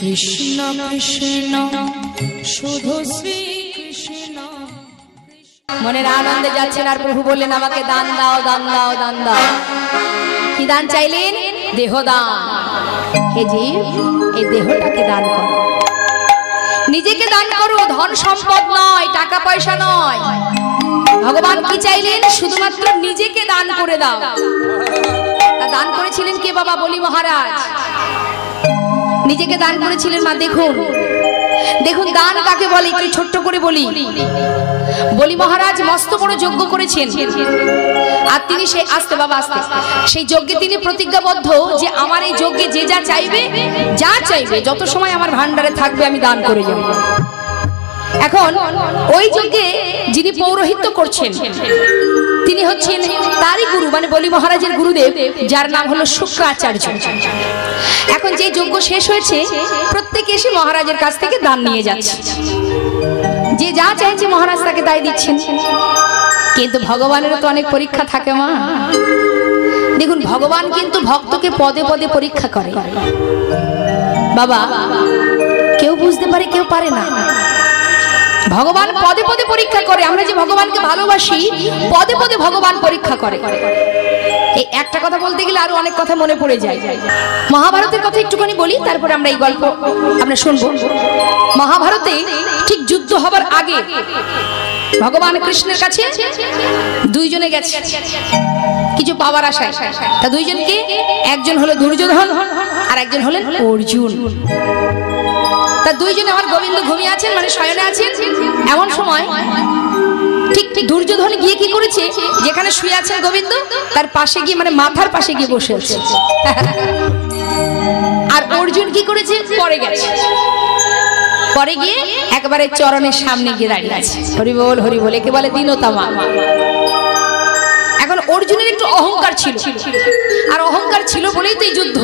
কৃষ্ণ কৃষ্ণ শুধু শ্রী কৃষ্ণ। মনের আনন্দে যাচ্ছেন আর প্রভু বললেন আমাকে দান দাও দান দাও দান দাও। কি দান চাইলেন? দেহ দান। হে জীব, এই দেহটাকে দান করো, নিজেকে দান করো, ধন সম্পদ নয়, টাকা পয়সা নয়। ভগবান কি চাইলেন? শুধুমাত্র নিজেকে দান করে দাও। তা দান করেছিলেন কে বাবা? বলি মহারাজ নিজেকে দান করেছিলেন। মা দেখুন দেখুন দান কাকে বলে, একটু ছোট্ট করে বলি। বলি মহারাজ মস্ত বড় যজ্ঞ করেছেন, আর তিনি সেই আস্তে বাবা আস্তে সেই যজ্ঞে তিনি প্রতিজ্ঞাবদ্ধ যে আমার এই যজ্ঞে যে যা চাইবে, যা চাইবে, যত সময় আমার ভান্ডারে থাকবে আমি দান করে যাব। এখন ওই যজ্ঞে যিনি পৌরোহিত্য করছেন তিনি হচ্ছেন তারই গুরু, মানে বলি মহারাজের গুরুদেব, যার নাম হলো শুক্রাচার্য। এখন যে যজ্ঞ শেষ হয়েছে প্রত্যেকে এসে মহারাজের কাছ থেকে দান নিয়ে যাচ্ছে, যে যা চাইছে মহারাজ তাকে তাই দিচ্ছেন। কিন্তু ভগবানেরও তো অনেক পরীক্ষা থাকে মা। দেখুন ভগবান কিন্তু ভক্তকে পদে পদে পরীক্ষা করে বাবা। কেউ বুঝতে পারে কেউ পারে না। ভগবান পদে পদে পরীক্ষা করে। আমরা যে ভগবানকে ভালোবাসি পদে পদে ভগবান পরীক্ষা করে। এই একটা কথা বলতে গেলে আরো অনেক কথা মনে পড়ে যায়। মহাভারতের কথা একটুখানি বলি, তারপরে আমরা এই গল্প আমরা শুনবো। মহাভারতে ঠিক যুদ্ধ হবার আগে ভগবান কৃষ্ণের কাছে দুইজনে গেছে কিছু পাওয়ার আশায়। তা দুইজনকে, একজন হলো দুর্যোধন আর একজন হলেন অর্জুন। তা দুইজনে আমার গোবিন্দ ঘুমিয়ে আছেন, মানে শয়নে আছেন। এমন সময় ঠিক ঠিক দুর্যোধন গিয়ে কি করেছে, যেখানে শুয়ে আছেন গোবিন্দ তার পাশে গিয়ে, মানে মাথার পাশে গিয়ে বসে আছে। আর অর্জুন কি করেছে, পরে গেছে, পরে গিয়ে একবারে চরণের সামনে গিয়ে দাঁড়িয়ে আছে। হরি বল হরি বল, একে বলে দীনতমা। এখন অর্জুনের একটু অহংকার ছিল, আর অহংকার ছিল বলেই তো এই যুদ্ধ।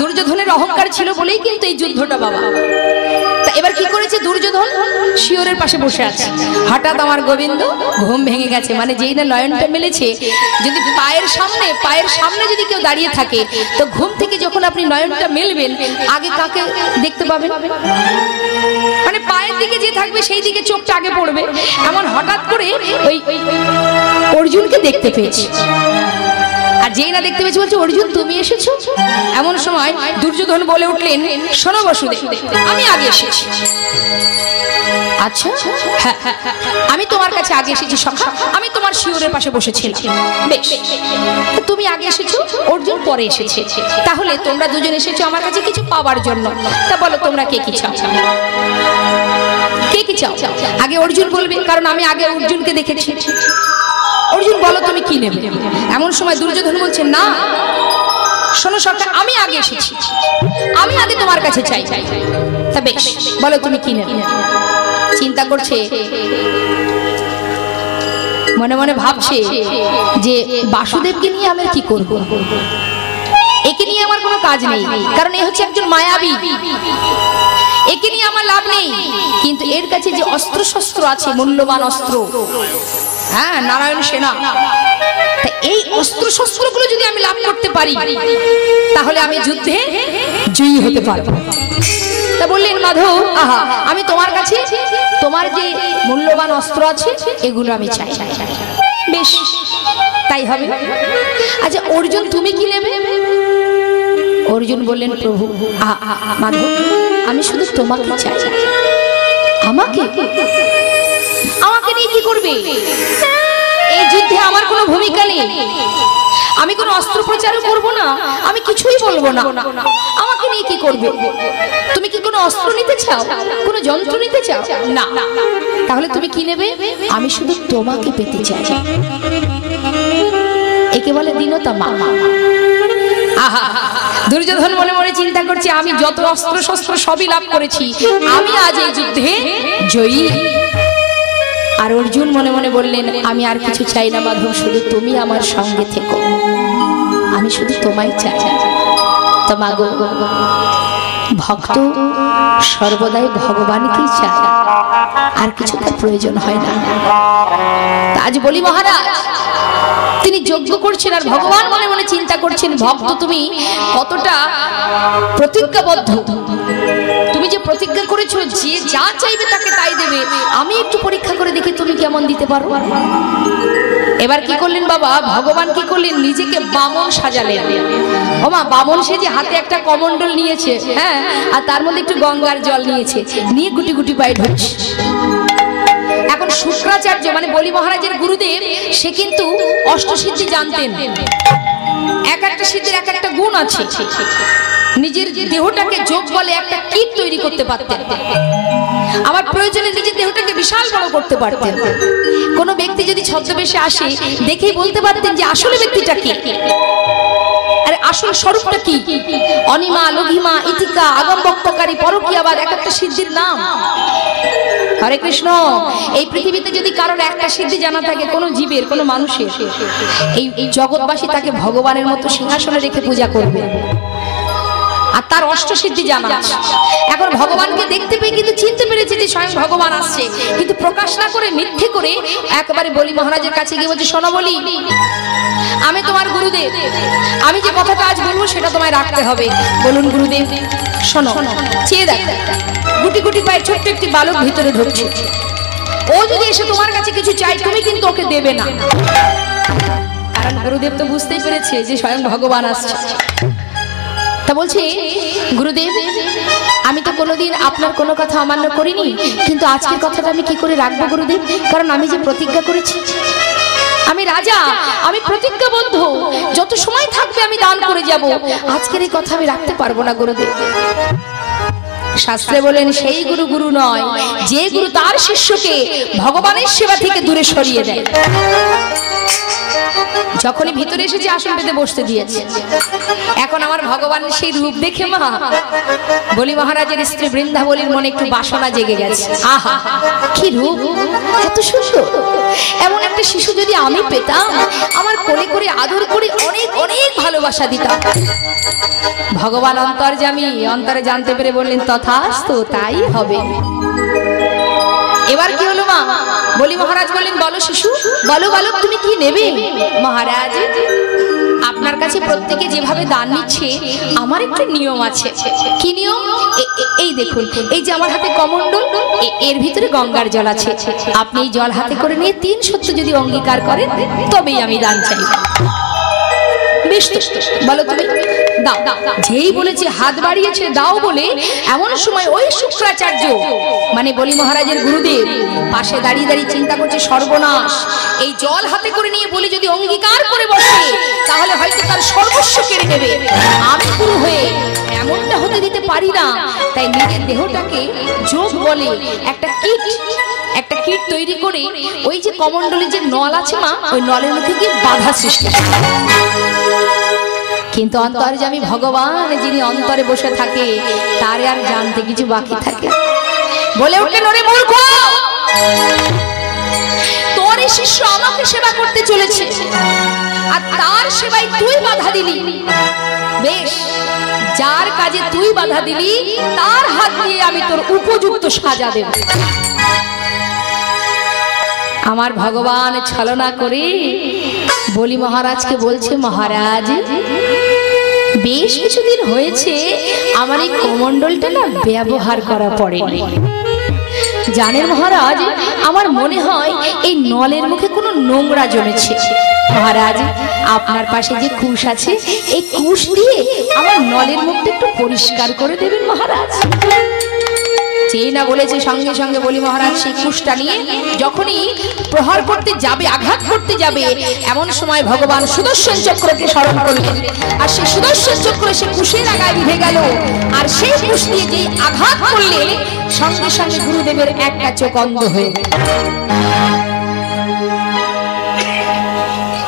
দুর্যোধনের অহংকার ছিল বলেই কিন্তু এই যুদ্ধটা বাবা। তা এবার কি করেছে দুর্যোধন, শিওরের পাশে বসে আছে। হঠাৎ আমার গোবিন্দ ঘুম ভেঙে গেছে, মানে যেই না নয়নটা মেলেছে, যদি পায়ের সামনে যদি কেউ দাঁড়িয়ে থাকে তো ঘুম থেকে যখন আপনি নয়নটা মেলবেন আগে কাকে দেখতে পাবেন? মানে পায়ের দিকে যে থাকবে সেই দিকে চোখটা আগে পড়বে। এমন হঠাৎ করে ওই অর্জুনকে দেখতে পেয়েছি। আর যেই না দেখতে পেয়েছি বলছে অর্জুন তুমি এসেছো। এমন সময় দুর্যোধন বলে উঠলেন, শোনো বসুদেব, আমি আগে এসেছি। আচ্ছা হ্যাঁ, আমি তোমার কাছে আগে এসেছি সখা, আমি তোমার শিওরের পাশে বসেছিলাম। বেশ, তুমি আগে এসেছো, অর্জুন পরে এসেছে। তাহলে তোমরা দুজন এসেছো আমার কাছে কিছু পাওয়ার জন্য। তা বলো তোমরা কে কি চাও? কে কি চাও? আগে অর্জুন বলবে, কারণ আমি আগে অর্জুনকে দেখেছি। অর্জুন বলো তুমি কি নেবে? এমন সময় দুর্যোধন বলছে না শোনো সরকার, আমি আগে এসেছি, আমি আগে তোমার কাছে চাই। তা বেশ, বলো তুমি কি নেবে? চিন্তা করছে, মনে মনে ভাবছে যে বাসুদেবকে নিয়ে আমি কি করব, একে নিয়ে আমার কোনো কাজ নেই, কারণ এ হচ্ছে একজন মায়াবী, একে নিয়ে আমার লাভ নেই। কিন্তু এর কাছে যে অস্ত্র শস্ত্র আছে, মূল্যবান অস্ত্র, হ্যাঁ নারায়ণ সেনা, এই অস্ত্র শস্ত্রগুলো যদি আমি লাভ করতে পারি তাহলে আমি যুদ্ধে জয়ী হতে পারবো। তা বললেন মাধব, আহা আমি তোমার কাছে তোমার যে মূল্যবান অস্ত্র আছে এগুলো আমি চাই। বেশ তাই হবে। আচ্ছা অর্জুন তুমি কি নেবে? অর্জুন বললেন প্রভু মাধব, আমি শুধু তোমাকে চাই। আমাকে? আমাকে নিয়ে কি করবে? এই যুদ্ধে আমার কোনো ভূমিকা নেই, আমি কোনো অস্ত্র প্রচারও করবো না, আমি কিছুই বলবো না। আমাকে নিয়ে কি করবে? তুমি কি কোনো অস্ত্র নিতে চাও, কোনো যন্ত্র নিতে চাও? না। তাহলে তুমি কি নেবে? আমি শুধু তোমাকে পেতে চাই। একে বলে দীনতমা। আহা, দুর্যোধন মনে মনে চিন্তা করছে, আমি যত অস্ত্র শস্ত্র সবই লাভ করেছি, আমি আজ এই যুদ্ধে জয়ী। আর অর্জুন মনে মনে বললেন, আমি আর কিছু চাই না মাধব, শুধু তুমি আমার সঙ্গে থেকো, আমি শুধু তোমায় চাই। তো মাগো, ভক্ত সর্বদাই ভগবানকেই চায়, আর কিছু তার প্রয়োজন হয় না। আজ বলি মহারাজ তিনি যজ্ঞ করছেন আর ভগবান মনে মনে চিন্তা করছেন, ভক্ত তুমি কতটা প্রতিজ্ঞাবদ্ধ, তুমি যে প্রতিজ্ঞা করেছো যে যা চাইবে তাকে তাই দেবে, আমি একটু পরীক্ষা করে দেখি তুমি কেমন দিতে পারো। এবার কি করলেন বাবা, ভগবান কি করলেন, নিজেকে বামন সাজালেন। ওমা, বামন সেজে হাতে একটা কমণ্ডল নিয়েছে, হ্যাঁ, আর তার মধ্যে একটু গঙ্গার জল নিয়েছে, নিয়ে গুটি গুটি পায়ে ঢুকছে। এখন শুক্রাচার্য মানে বলি মহারাজের গুরুদেব, সে কিন্তু অষ্টসিদ্ধি জানতেন। এক একটা সিদ্ধির এক একটা গুণ আছে। নিজের দেহটাকে যোগ বলে একটা কীট তৈরি করতে পারতেন, আবার প্রয়োজনে নিজের দেহটাকে বিশাল বড় করতে পারতেন। কোন ব্যক্তি যদি ছদ্মবেশে আসে দেখেই বলতে পারতেন যে আসলে ব্যক্তিটা কি, আরে আসল স্বরূপটা কি। অনিমা, লঘিমা, ইতিকা, আগম বক্তকারী, পরকীয়াবাদ এক একটা সিদ্ধির নাম। হরে কৃষ্ণ। এই পৃথিবীতে যদি কারোর একটা সিদ্ধি জানা থাকে, কোনো জীবের, কোনো মানুষের, এই জগৎবাসী তাকে ভগবানের মতো সিংহাসনে রেখে পূজা করবে, আর তার অষ্টসিদ্ধি জানা আছে। এখন ভগবানকে দেখতে পেয়ে কিন্তু চিনতে পেরেছে যে স্বয়ং ভগবান আসছে, কিন্তু প্রকাশ না করে মিথ্যে করে একেবারে বলি মহারাজের কাছে গিয়ে বলছে, শোনো বলি, আমি তোমার গুরুদেব, আমি যে কথাটা আজ বলবো সেটা তোমায় রাখতে হবে। বলুন গুরুদেব। শোনো, চেয়ে দেখ, গুটি গুটি পায়ে ছোট্ট একটি বালক ভিতরে ঢুকছে, ও যদি এসে তোমার কাছে কিছু চাই তুমি কিন্তু ওকে দেবে না, কারণ গুরুদেব তো বুঝতেই পেরেছে যে স্বয়ং ভগবান আসছে। তা বলছি, গুরুদেব আমি তো কোনোদিন আপনার কোনো কথা অমান্য করিনি, কিন্তু আজকের কথাটা আমি কি করে রাখবো গুরুদেব, কারণ আমি যে প্রতিজ্ঞা করেছি, আমি রাজা, আমি প্রতিজ্ঞাবদ্ধ, যত সময় থাকবে আমি দান করে যাব, আজকের এই কথা আমি রাখতে পারবো না গুরুদেব। শাস্ত্রে বলেন সেই গুরু গুরু নয়, যে গুরু তার শিষ্যকে ভগবানের সেবা থেকে দূরে সরিয়ে দেয়। যখনই ভিতরে এসেছে আসন পেতে বসতে দিয়েছে। এখন আমার ভগবানের সেই রূপ দেখে মা বলি মহারাজের স্ত্রী বৃন্দাবলীর মনে একটু বাসনা জেগে গেছে। আহা কি রূপ, এত সুন্দর, এমন একটা শিশু যদি আমি পেতাম, আমার কোলে করে আদর করে অনেক অনেক ভালোবাসা দিতাম। ভগবান অন্তর্যামী, অন্তরে জানতে পেরে বললেন তথাস্তু, তাই হবে। এবার কি হলো মা, বলি মহারাজ বললেন, বলো শিশু, বলো বালক তুমি কি নেবে। মহারাজ আপনার কাছে প্রত্যেকে যেভাবে দান নিচ্ছে, আমার একটা নিয়ম আছে। কি নিয়ম? এই দেখুন, এই যে আমার হাতে কমণ্ডল, এর ভিতরে গঙ্গার জল আছে, আপনি এই জল হাতে করে নিয়ে 3 সত্য যদি অঙ্গীকার করেন তবেই আমি দান চাই। বেশ তো, বলো তুমি দাও। যেই বলেছে হাত বাড়িয়েছে দাও বলে, এমন সময় ওই শুক্রাচার্য মানে বলি মহারাজের গুরুদেব পাশে দাঁড়িয়ে দাঁড়িয়ে চিন্তা করছে, সর্বনাশ, এই জল হাতে করে নিয়ে বলি যদি অঙ্গীকার করে বসে তাহলে হয়তো তার সর্বস্ব কেড়ে নেবে। আমি গুরু হয়ে এমনটা হতে দিতে পারি না, তাই নিজের দেহটাকে যোগ বলে একটা কীট তৈরি করে ওই যে কমণ্ডলের যে নল আছে মা, ওই নলের মধ্যে গিয়ে বাধা সৃষ্টি। কিন্তু অন্তর্যামী ভগবান যিনি অন্তরে বসে থাকে, তার আর জানতে কিছু বাকি থাকে। বলে উঠলেন, ওরে মূর্খ, তোর এই শিষ্য আমাকে সেবা করতে চলেছে, আর তার সেবায় তুই বাধা দিলি। বেশ, যার কাজে তুই বাধা দিলি তার হাত দিয়ে আমি তোর উপযুক্ত সাজা দেব। আমার ভগবান ছলনা করে বলি মহারাজকে বলছে, মহারাজ বেশ কিছুদিন হয়েছে আমার এই কমণ্ডলটা না ব্যবহার করা পড়েনি। জানেন মহারাজ, আমার মনে হয় এই নলের মুখে কোনো নোংরা জমেছে। মহারাজ আপনার পাশে যে কুশ আছে, এই কুশ দিয়ে আমার নলের মুখটা একটু পরিষ্কার করে দেবেন মহারাজ। চেয়ে না বলেছে, সঙ্গে সঙ্গে বলি মহারাজ সেই কুশটা নিয়ে যখনই প্রহার করতে যাবে, আঘাত করতে যাবে, এমন সময় ভগবান সুদর্শন চক্রকে স্মরণ করলেন, আর সেই সুদর্শন চক্র সে কুশের আগায় বিঁধে গেল, আর সেই কুশ দিয়ে যে আঘাত করলে সঙ্গে সঙ্গে গুরুদেবের একটা চোখ অন্ধ হয়ে গেল।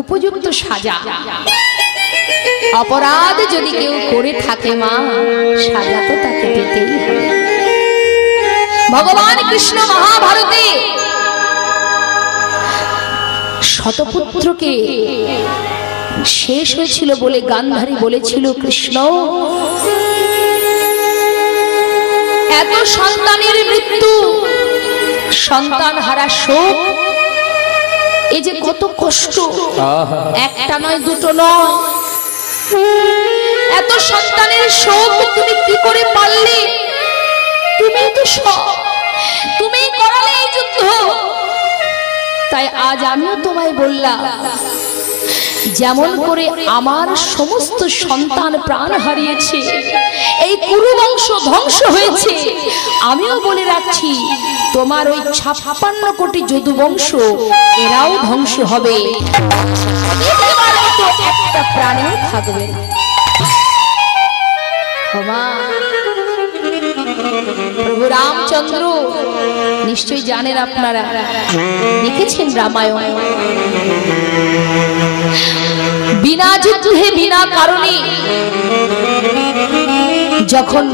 উপযুক্ত সাজা, অপরাধ যদি কেউ করে থাকে মা, সাজা তো তাকে পেতেই হবে। ভগবান কৃষ্ণ মহাভারতে শতপুত্রকে শেষ হয়েছিল বলে গান্ধারী বলেছিল, কৃষ্ণ এত সন্তানের মৃত্যু, সন্তান হারা শোক, এই যে কত কষ্ট, একটা নয় দুটো নয়, এত সন্তানের শোক তুমি কি করে পারলে? তুমি তো সব, তুমি করালে এই যুদ্ধ। তাই আজ আমিও তোমায় বললাম, যেমন করে আমার সমস্ত সন্তান প্রাণ হারিয়েছে, এই কুরু বংশ ধ্বংস হয়েছে, আমিও বলে রাখছি তোমার ওই 56 কোটি যদু বংশ এরাও ধ্বংস হবে, একটা প্রাণেও থাকবে না। প্রভু রামচন্দ্র নিশ্চয়ই জানেন, আপনারা দেখেছেন রামায়ণ, বিনা যুদ্ধে বিনা কারণে যখন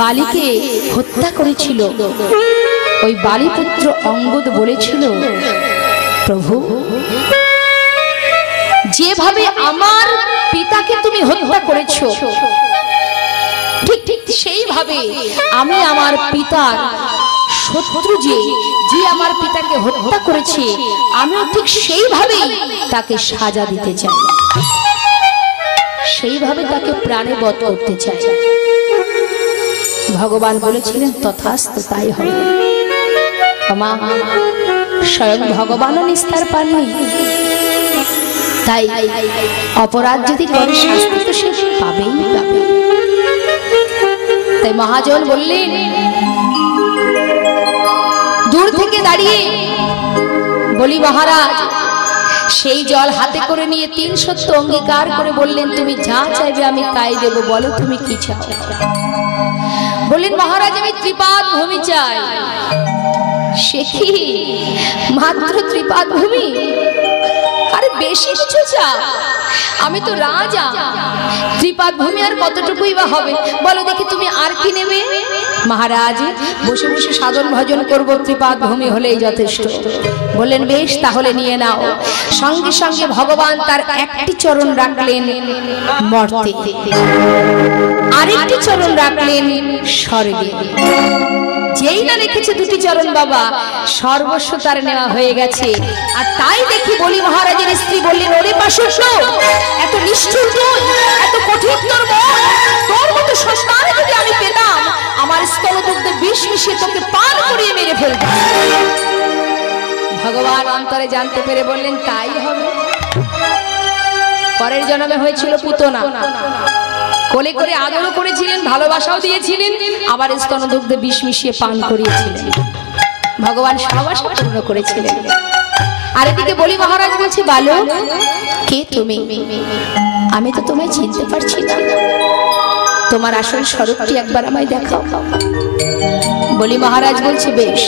বালিকে হত্যা করেছিল, ওই বালিপুত্র অঙ্গদ বলেছিল, প্রভু যেভাবে আমার পিতাকে তুমি হত্যা করেছো, ঠিক ঠিক সেইভাবে আমি আমার পিতার শত্রু যে আমার পিতাকে হত্যা করেছে, আমিও ঠিক সেইভাবেই তাকে সাজা দিতে চাই, সেইভাবে তাকে প্রাণে বধ করতে চাই। ভগবান বলেছিলেন তথাস্তু, তাই হবে। মা স্বয়ং ভগবানও নিস্তার পাননি, তাই অপরাধ যদি করে শাস্তি তো সে পাবেই পাবে। তাই মহাজন বললেন, দূর থেকে দাঁড়িয়ে বলি মহারাজ সেই জল হাতে করে নিয়ে 3 সত্য অঙ্গীকার করে বললেন, তুমি যা চাইবে আমি তাই দেব, বলো তুমি কি চাও? বললেন মহারাজ আমি ত্রিপাদ ভূমি চাই। সে কি মাত্র ত্রিপাদ ভূমি? আরে বেশি কিছু চা, আমি তো রাজা, ত্রিপাদ ভূমি আর কতটুকুই বা হবে, বলো দেখি তুমি আর কি নেবে? মহারাজ বসে বসে সাধন ভজন করব, ত্রিপাদ ভূমি হলেই যথেষ্ট। বললেন বেশ তাহলে নিয়ে নাও। সঙ্গে সঙ্গে ভগবান তার একটি চরণ রাখলেন মর্তে, আরেকটি চরণ রাখলেন স্বর্গে। যেই না রেখেছে দুটি চরণ বাবা, সর্বস্ব তার নেওয়া হয়ে গেছে। আর তাই দেখি বলি মহারাজের স্ত্রী বললেন, ওরে পাশুষ্য, এত নিষ্ঠুর তুই, এত কঠিন তোর মন, তোর মতো সস্তান যদি আমি পেতাম, আমার স্থলদুগ্ধে বিষ মিশিয়ে তোকে পান করিয়ে মেরে ফেলতাম। ভগবান অন্তরে জানতে পেরে বললেন, তাই হবে। পরের জন্মে হয়েছিল পুতনা, কোলে করে আদরও করেছিলেন, ভালোবাসাও দিয়েছিলেন, আবার স্তনদুগ্ধে বিষ মিশিয়ে পান করিয়েছিলেন। ভগবান সবাসা পূর্ণ করেছিলেন। আর এদিকে বলি মহারাজ বলছে, বালক কে তুমি? আমি তো তোমায় চিনতে পারছি না, তোমার আসল স্বরূপটি একবার আমায় দেখাও। বলি মহারাজ বলছে, বেশ,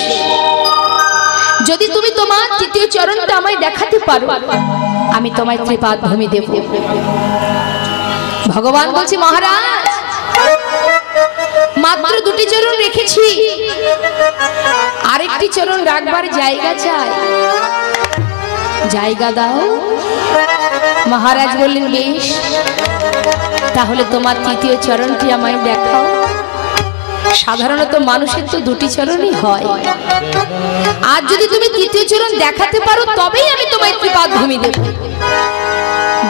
যদি তুমি তোমার তৃতীয় চরণটা আমায় দেখাতে পারো, আমি তোমায় ত্রিপাদ ভূমি দেব। ভগবান বলছে, মহারাজ মাত্র দুটি চরণ রেখেছি, আরেকটি চরণ রাখবার জায়গা চাই, জায়গা দাও। মহারাজ বললেন, বেশ, তাহলে তোমার তৃতীয় চরণটি আমায় দেখাও। সাধারণত মানুষের তো দুটি চরণই হয়, আর যদি তুমি তৃতীয় চরণ দেখাতে পারো তবেই আমি তোমায় ত্রিপাদ ভূমি দেব।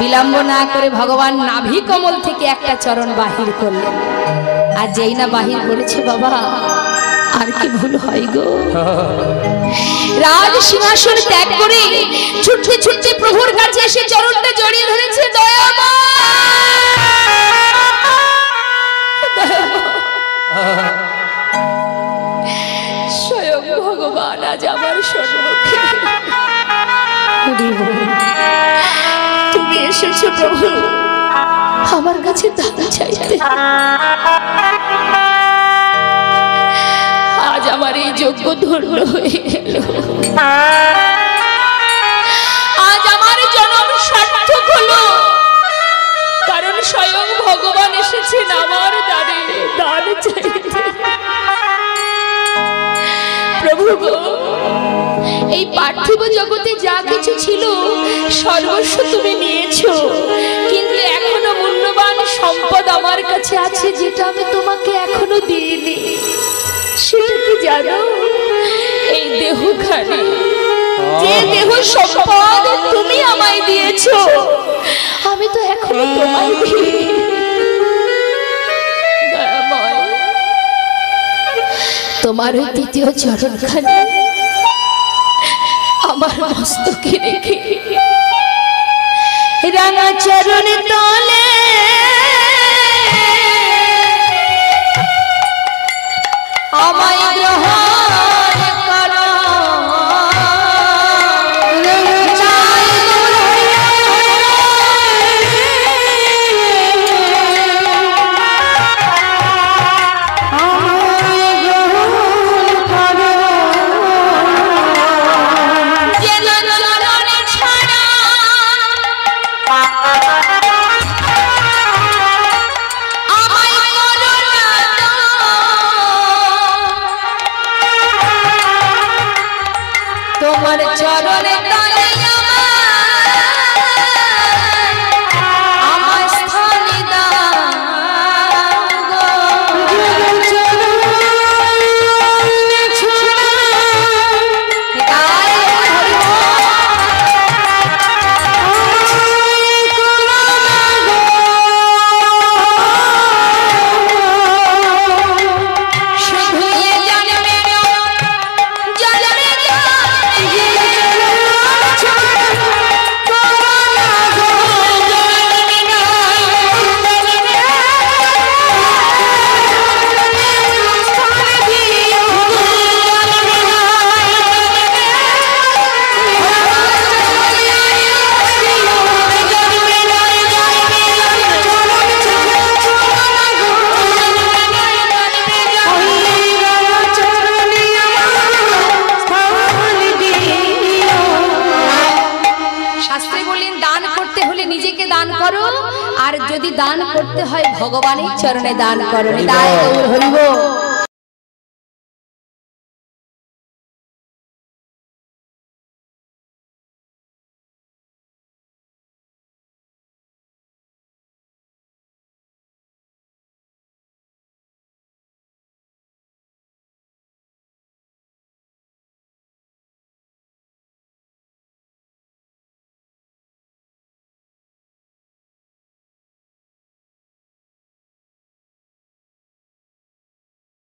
বিলম্ব না করে ভগবান নাভি কমল থেকে একটা চরণ বাহির করলেন। আর যেই না বাহির করেছে, বাবা আর কি ভুল হয় গো, রাজ সিংহাসন ত্যাগ করে ছুটতে ছুটতে প্রভুর কাছে এসে চরণটা জড়িয়ে ধরেছে। দয়াময় স্বয়ং ভগবান আজ আমার সম্মুখে, তুমি এসেছো প্রভু আমার কাছে দান চাইতে। আজ আমার এই যোগ্য ধন্য হয়ে গেল, আজ আমার জন্ম সার্থক হলো, কারণ স্বয়ং ভগবান এসেছেন আমার দ্বারে দান চাইতে। প্রভু গো, এই পার্থিব জগতে যা কিছু ছিল সর্বস্ব তুমি নিয়েছো, কিন্তু এখনো মূল্যবান সম্পদ আমার কাছে আছে, যেটা আমি তোমাকে এখনো দিইনি। সেটা কি জানো? এই দেহখানি, যে দেহ সম্পদ তুমি আমায় দিয়েছো, আমি তো এখনো তোমায় দিই। তোমার ওই দ্বিতীয় চরণখানি আমার মস্তকে রেখে রাঙা চরণ তলে আমায় গ্রহণ করো। তোমার চরণে তলে আমার স্থানে দাও গো। দান করো, আর যদি দান করতে হয় ভগবানের চরণে দান করো। নিতাই গৌর হরি বল।